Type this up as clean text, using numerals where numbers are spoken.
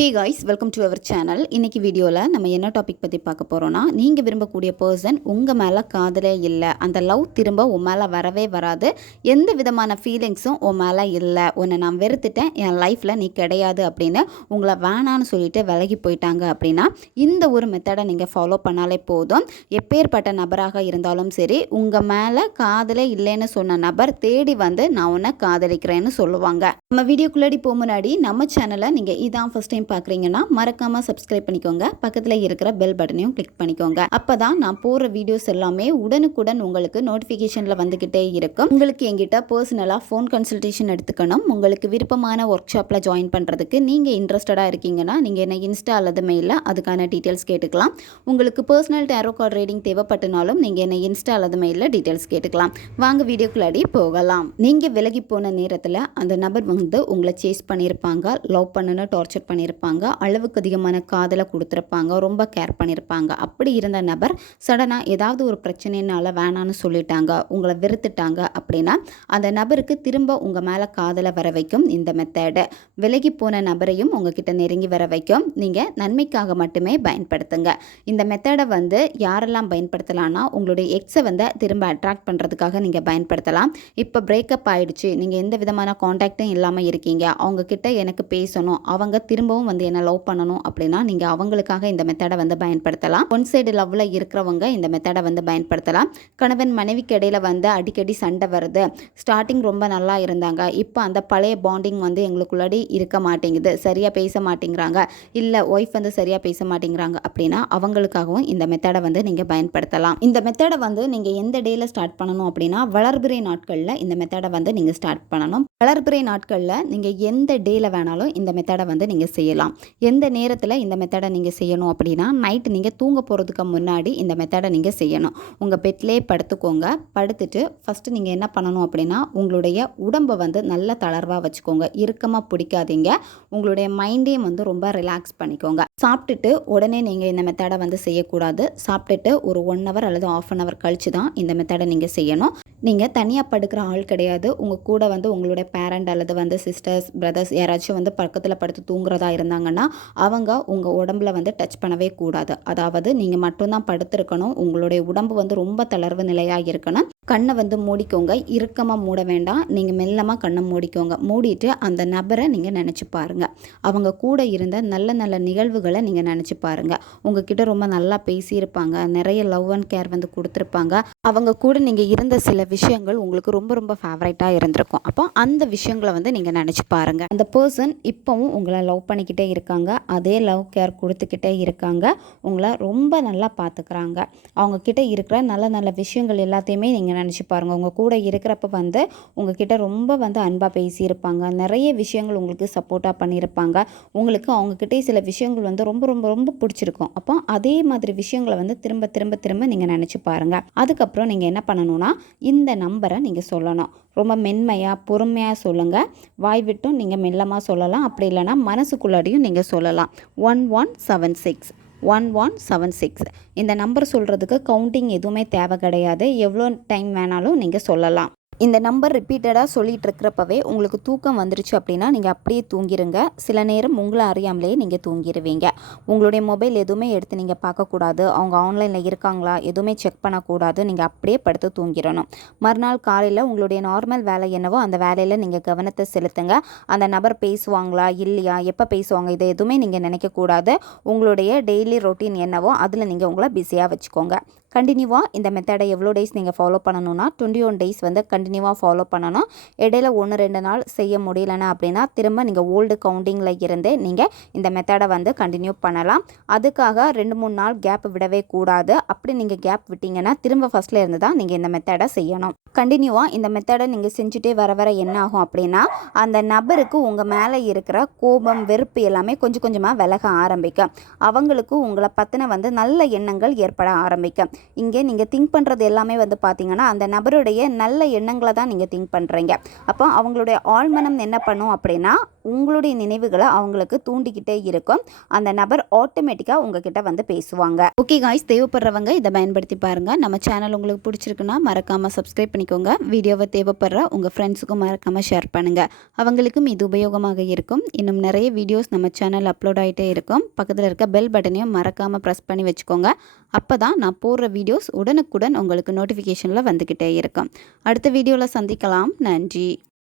Hey guys, welcome to our channel. இன்றைக்கி வீடியோவில் நம்ம என்ன டாபிக் பற்றி பார்க்க போகிறோன்னா, நீங்கள் விரும்பக்கூடிய பர்சன் உங்கள் மேலே காதலே இல்லை, அந்த லவ் திரும்ப உன் மேலே வரவே வராது, எந்த விதமான ஃபீலிங்ஸும் உன் மேலே இல்லை, உன்னை நான் வெறுத்துட்டேன், என் லைஃப்பில் நீ கிடையாது அப்படின்னு உங்களை வேணான்னு சொல்லிட்டு விலகி போயிட்டாங்க அப்படின்னா இந்த ஒரு மெத்தடை நீங்கள் ஃபாலோ பண்ணாலே போதும். எப்பேற்பட்ட நபராக இருந்தாலும் சரி, உங்கள் மேலே காதலே இல்லைன்னு சொன்ன நபர் தேடி வந்து நான் உன்னை காதலிக்கிறேன்னு சொல்லுவாங்க. நம்ம வீடியோக்குள்ளாடி போக முன்னாடி நம்ம சேனலை நீங்கள் இதான் ஃபஸ்ட் டைம் பார்க்குறீங்கன்னா மறக்காமல் சப்ஸ்கிரைப் பண்ணிக்கோங்க, பக்கத்தில் இருக்கிற பெல் பட்டனையும் கிளிக் பண்ணிக்கோங்க. அப்போ தான் நான் போடுற வீடியோஸ் எல்லாமே உடனுக்குடன் உங்களுக்கு நோட்டிஃபிகேஷனில் வந்துக்கிட்டே இருக்கும். உங்களுக்கு எங்கிட்ட பர்சனலாக ஃபோன் கன்சல்டேஷன் எடுத்துக்கணும், உங்களுக்கு விருப்பமான ஒர்க் ஷாப்பில் ஜாயின் பண்ணுறதுக்கு நீங்கள் இன்ட்ரெஸ்டடாக இருக்கீங்கன்னா நீங்கள் என்ன இன்ஸ்டா அல்லது மெயிலில் அதுக்கான டீட்டெயில்ஸ் கேட்டுக்கலாம். உங்களுக்கு பர்சனல் டேரோ கார்டு ரீடிங் தேவைப்பட்டனாலும் நீங்கள் என்ன இன்ஸ்டா அல்லது மெயிலில் டீட்டெயில்ஸ் கேட்டுக்கலாம். வாங்க வீடியோக்குள்ளாடி போகலாம். நீங்கள் விலகி போன நேரத்தில் அந்த நபர் வந்து உங்களை சேஸ் பண்ணியிருப்பாங்க, லவ் பண்ணுன்னு டார்ச்சர் பண்ணியிருப்பாங்க, அளவுக்கு அதிகமான காதலை கொடுத்துருப்பாங்க, ரொம்ப கேர் பண்ணியிருப்பாங்க. அப்படி இருந்த நபர் சடனாக ஏதாவது ஒரு பிரச்சனைனால வேணான்னு சொல்லிட்டாங்க, உங்களை வெறுத்துட்டாங்க அப்படின்னா அந்த நபருக்கு திரும்ப உங்கள் மேலே காதலை வர வைக்கும் இந்த மெத்தடு. விலகி போன நபரையும் உங்ககிட்ட நெருங்கி வர வைக்கும். நீங்கள் நன்மைக்காக மட்டுமே பயன்படுத்துங்க. இந்த மெத்தடை வந்து யாரெல்லாம் பயன்படுத்தலாம்னா, உங்களுடைய எக்ஸை வந்து திரும்ப அட்ராக்ட் பண்ணுறதுக்காக நீங்கள் பயன்படுத்தலாம். இப்போ பிரேக்கப் ஆகிடுச்சு, நீங்கள் எந்த விதமான காண்டாக்டும் இல்லாமல் இருக்கீங்க, அவங்கக்கிட்ட எனக்கு பேசணும், அவங்க திரும்பவும் வந்து என்ன லவ் பண்ணணும் அப்படின்னா நீங்கள் அவங்களுக்காக இந்த மெத்தடை வந்து பயன்படுத்தலாம். ஒன் சைடு லவ்வில் இருக்கிறவங்க இந்த மெத்தடை வந்து பயன்படுத்தலாம். கணவன் மனைவிக்கு இடையில வந்து அடிக்கடி சண்டை வருது, ஸ்டார்டிங் ரொம்ப நல்லா இருந்தாங்க, இப்போ அந்த பழைய பாண்டிங் வந்து எங்களுக்குள்ளாடி இருக்க மாட்டேங்குது, சரியாக பேச மாட்டேங்கிறாங்க, இல்லை ஒய்ஃப் வந்து சரியாக பேச மாட்டேங்கிறாங்க அப்படின்னா அவங்களுக்காகவும் இந்த மெத்தடை வந்து நீங்கள் பயன்படுத்தலாம். இந்த மெத்தடை வந்து நீங்கள் எந்த டேயில் ஸ்டார்ட் பண்ணணும் அப்படின்னா வளர்பிறை நாட்களில் இந்த மெத்தடை வந்து நீங்கள் ஸ்டார்ட் பண்ணணும். வளர்பிறை நாட்களில் நீங்கள் எந்த டேயில் வேணாலும் இந்த மெத்தடை வந்து நீங்கள் செய்யலாம். எந்த நேரத்தில் இந்த மெத்தடை நீங்கள் செய்யணும் அப்படின்னா நைட்டு நீங்கள் தூங்க போகிறதுக்கு முன்னாடி இந்த மெத்தடை நீங்கள் செய்யணும். உங்கள் பெட்லேயே படுத்துக்கோங்க. படுத்துட்டு ஃபஸ்ட்டு நீங்கள் என்ன பண்ணணும் அப்படின்னா உங்களுடைய உடம்பை வந்து நல்ல தளர்வாக வச்சுக்கோங்க, இறுக்கமாக பிடிக்காதீங்க. உங்களுடைய மைண்டையும் வந்து ரொம்ப ரிலாக்ஸ் பண்ணிக்கோங்க. சாப்பிட்டுட்டு உடனே நீங்கள் இந்த மெத்தடை வந்து செய்யக்கூடாது. சாப்பிட்டுட்டு ஒரு 1 hour அல்லது 1/2 hour கழித்து தான் இந்த மெத்தடை நீங்கள் செய்யணும். நீங்கள் தனியாக படுக்கிற ஆள் கிடையாது, உங்கள் கூட வந்து உங்களுடைய பேரண்ட் அல்லது வந்து சிஸ்டர்ஸ் பிரதர்ஸ் யாராச்சும் வந்து பக்கத்தில் படுத்து தூங்குறதா இருந்தாங்கன்னா அவங்க உங்கள் உடம்புல வந்து டச் பண்ணவே கூடாது. அதாவது நீங்கள் மட்டும்தான் படுத்திருக்கணும். உங்களுடைய உடம்பு வந்து ரொம்ப தளர்வு நிலையாக இருக்கணும். கண்ணை வந்து மூடிக்கோங்க, இறுக்கமாக மூட வேண்டாம், நீங்கள் மெல்லமாக கண்ணை மூடிக்கோங்க. மூடிட்டு அந்த நபரை நீங்கள் நினச்சி பாருங்கள். அவங்க கூட இருந்த நல்ல நல்ல நிகழ்வுகளை நீங்கள் நினச்சி பாருங்கள். உங்ககிட்ட ரொம்ப நல்லா பேசியிருப்பாங்க, நிறைய லவ் அண்ட் கேர் வந்து கொடுத்துருப்பாங்க, அவங்க கூட நீங்கள் இருந்த சில விஷயங்கள் உங்களுக்கு ரொம்ப ரொம்ப ஃபேவரட்டாக இருந்திருக்கும். அப்போ அந்த விஷயங்களை வந்து நீங்கள் நினச்சி பாருங்கள். அந்த பர்சன் இப்போவும் உங்களை லவ் பண்ணிக்கிட்டே இருக்காங்க, அதே லவ் கேர் கொடுத்துக்கிட்டே இருக்காங்க, உங்களை ரொம்ப நல்லா பார்த்துக்கிறாங்க. அவங்கக்கிட்ட இருக்கிற நல்ல நல்ல விஷயங்கள் எல்லாத்தையுமே நீங்கள் நினச்சி பாருங்கள். உங்கள் கூட இருக்கிறப்ப வந்து உங்ககிட்ட ரொம்ப வந்து அன்பாக பேசியிருப்பாங்க, நிறைய விஷயங்கள் உங்களுக்கு சப்போர்ட்டாக பண்ணியிருப்பாங்க, உங்களுக்கு அவங்கக்கிட்டே சில விஷயங்கள் வந்து ரொம்ப ரொம்ப ரொம்ப பிடிச்சிருக்கும். அப்போ அதே மாதிரி விஷயங்களை வந்து திரும்ப திரும்ப திரும்ப நீங்கள் நினச்சி பாருங்கள். அதுக்கப்புறம் நீங்கள் என்ன பண்ணணும்னா இந்த நம்பரை நீங்கள் சொல்லணும். ரொம்ப மென்மையாக பொறுமையாக சொல்லுங்கள். வாய் விட்டும் நீங்கள் மெல்லமாக சொல்லலாம், அப்படி இல்லைனா மனசுக்குள்ளாடியும் நீங்கள் சொல்லலாம். 1176 1176 இந்த நம்பர் சொல்கிறதுக்கு கவுண்டிங் எதுவுமே தேவை கிடையாது, எவ்வளோ டைம் வேணாலும் நீங்கள் சொல்லலாம். இந்த நம்பர் ரிப்பீட்டடாக சொல்லிகிட்டு இருக்கிறப்பவே உங்களுக்கு தூக்கம் வந்துருச்சு அப்படின்னா நீங்கள் அப்படியே தூங்கிடுங்க. சில நேரம் உங்களை அறியாமலே நீங்கள் தூங்கிடுவீங்க. உங்களுடைய மொபைல் எதுவுமே எடுத்து நீங்கள் பார்க்கக்கூடாது, அவங்க ஆன்லைனில் இருக்காங்களா எதுவுமே செக் பண்ணக்கூடாது, நீங்கள் அப்படியே படுத்து தூங்கிடணும். மறுநாள் காலையில் உங்களுடைய நார்மல் வேலை என்னவோ அந்த வேலையில் நீங்கள் கவனத்தை செலுத்துங்க. அந்த நபர் பேசுவாங்களா இல்லையா, எப்போ பேசுவாங்க, இதை எதுவுமே நீங்கள் நினைக்கக்கூடாது. உங்களுடைய டெய்லி ரொட்டீன் என்னவோ அதில் நீங்கள் உங்களை பிஸியாக வச்சுக்கோங்க. கண்டினியூவாக இந்த மெத்தடை எவ்வளோ டேஸ் நீங்கள் ஃபாலோ பண்ணணும்னா 21 days வந்து கண்டினியூவாக ஃபாலோ பண்ணணும். இடையில 1-2 நாள் செய்ய முடியலன்னா அப்படின்னா திரும்ப நீங்கள் ஓல்டு கவுண்டிங்கில் இருந்தே நீங்கள் இந்த மெத்தடை வந்து கண்டினியூ பண்ணலாம். அதுக்காக 2-3 நாள் கேப் விடவே கூடாது. அப்படி நீங்கள் கேப் விட்டீங்கன்னா திரும்ப ஃபஸ்ட்டில் இருந்து தான் நீங்கள் இந்த மெத்தடை செய்யணும். கண்டினியூவாக இந்த மெத்தடை நீங்கள் செஞ்சுட்டே வர வர என்ன ஆகும் அப்படின்னா அந்த நபருக்கு உங்கள் மேலே இருக்கிற கோபம் வெறுப்பு எல்லாமே கொஞ்சம் கொஞ்சமாக விலக ஆரம்பிக்கும். அவங்களுக்கு உங்களை பற்றின வந்து நல்ல எண்ணங்கள் ஏற்பட ஆரம்பிக்கும். இங்கே நீங்கள் திங்க் பண்ணுறது எல்லாமே வந்து பார்த்தீங்கன்னா அந்த நபருடைய நல்ல எண்ணங்களை தான் நீங்கள் திங்க் பண்ணுறீங்க. அப்போ அவங்களுடைய ஆழ்மனம் என்ன பண்ணும் அப்படின்னா உங்களுடைய நினைவுகளை அவங்களுக்கு தூண்டிக்கிட்டே இருக்கும். அந்த நபர் ஆட்டோமேட்டிக்காக உங்ககிட்ட வந்து பேசுவாங்க. ஓகே காய்ஸ், தேவைப்படுறவங்க இதை பயன்படுத்தி பாருங்கள். நம்ம சேனல் உங்களுக்கு பிடிச்சிருக்குன்னா மறக்காமல் சப்ஸ்கிரைப் பண்ணிக்கோங்க. வீடியோவை தேவைப்படுற உங்கள் ஃப்ரெண்ட்ஸுக்கும் மறக்காமல் ஷேர் பண்ணுங்கள். அவங்களுக்கும் இது உபயோகமாக இருக்கும். இன்னும் நிறைய வீடியோஸ் நம்ம சேனல் அப்லோட் ஆகிட்டே இருக்கும். பக்கத்தில் இருக்க பெல் பட்டனையும் மறக்காமல் ப்ரெஸ் பண்ணி வச்சுக்கோங்க. அப்போ தான் நான் போடுற வீடியோஸ் உடனுக்குடன் உங்களுக்கு நோட்டிஃபிகேஷனில் வந்துக்கிட்டே இருக்கும். அடுத்த வீடியோவில் சந்திக்கலாம். நன்றி.